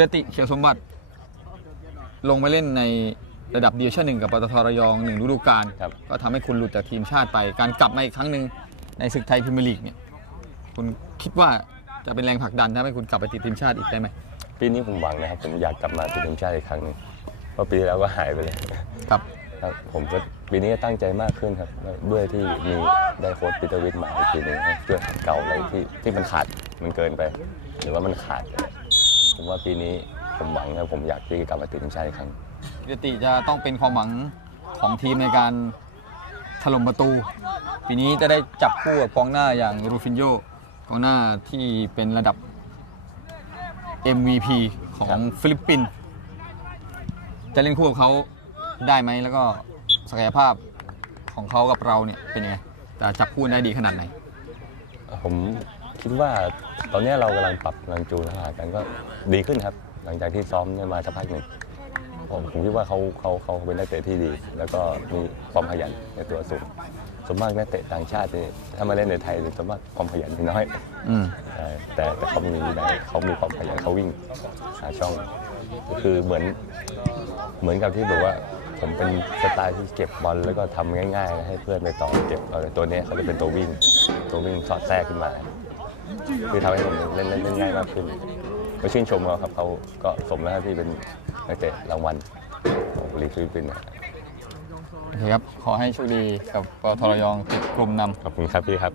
รติเขียวสมบัติ ลงไปเล่นในระดับดิวิชั่นหนึ่งกับปตทระยองหนึ่งฤดูกาลครับ ก็ทำให้คุณหลุดจากทีมชาติไป การกลับมาอีกครั้งหนึ่งในศึกไทยพรีเมียร์ลีกเนี่ยคุณคิดว่าจะเป็นแรงผลักดันทำให้คุณกลับไปติดทีมชาติอีกได้ไหมปีนี้ผมหวังนะครับ ผมอยากกลับมาติดทีมชาติอีกครั้งหนึ่งเพราะปีที่แล้วก็หายไปเลยครับ ครับผมก็ปีนี้ก็ตั้งใจมากขึ้นครับด้วยที่มีได้โค้ชปีเตอร์วิทย์มาอีกทีหนึงให้เพื่อนเก่าอะไรที่ที่มันขาดมันเกินไป หรือว่ามันขาด ผมว่าปีนี้ผมหวังนะผมอยากที่จะกลับมาติดทีมชาติอีกครั้งกิรติจะต้องเป็นความหวังของทีมในการถล่มประตู ปีนี้จะได้จับคู่กับกองหน้าอย่างรูฟินโยกองหน้าที่เป็นระดับ MVP ขอครังบ ฟิลิปปินส์จะเล่นคู่กับเขาได้ไหมแล้วก็ศักยภาพของเขากับเราเนี่ยเป็นยังไงจะจับคู่ได้ดีขนาดไหน ผม คิดว่าตอนนี้เรากำลังปรับกำลังจูนหากันก็ดีขึ้นครับ หลังจากที่ซ้อมเนี่ยมาสักพักหนึ่งผมผมคิดว่าเขาเขาเขาเป็นนักเตะที่ดี แล้วก็มีความขยันในตัวสูงส่วนมากนักเตะต่างชาตินี่ถ้ามาเล่นในไทยส่วนมากความขยันมีน้อยอืมใช่แต่แต่เขามีวินัยเขามีความขยันเขาวิ่งหาช่องก็คือเหมือนเหมือนกับที่บอกว่าผมเป็นสไตล์ที่เก็บบอลแล้วก็ทำง่าย ๆ ให้เพื่อนไปต่อเก็บเอาตัวเนี้ยเขาจะเป็นตัววิ่ง ตัววิ่งสอดแทรกขึ้นมา คือทำให้ผมเล่นเล่นเล่นง่ายมากขึ้นก็ชื่นชมเขาครับเขาก็สมแล้วที่เป็นนักเตะรางวัลของลีกฟิลิปปินส์นะโอเคครับ ขอให้โชคดีกับปตทระยองติดกลุ่มนำ ขอบคุณครับพี่ครับ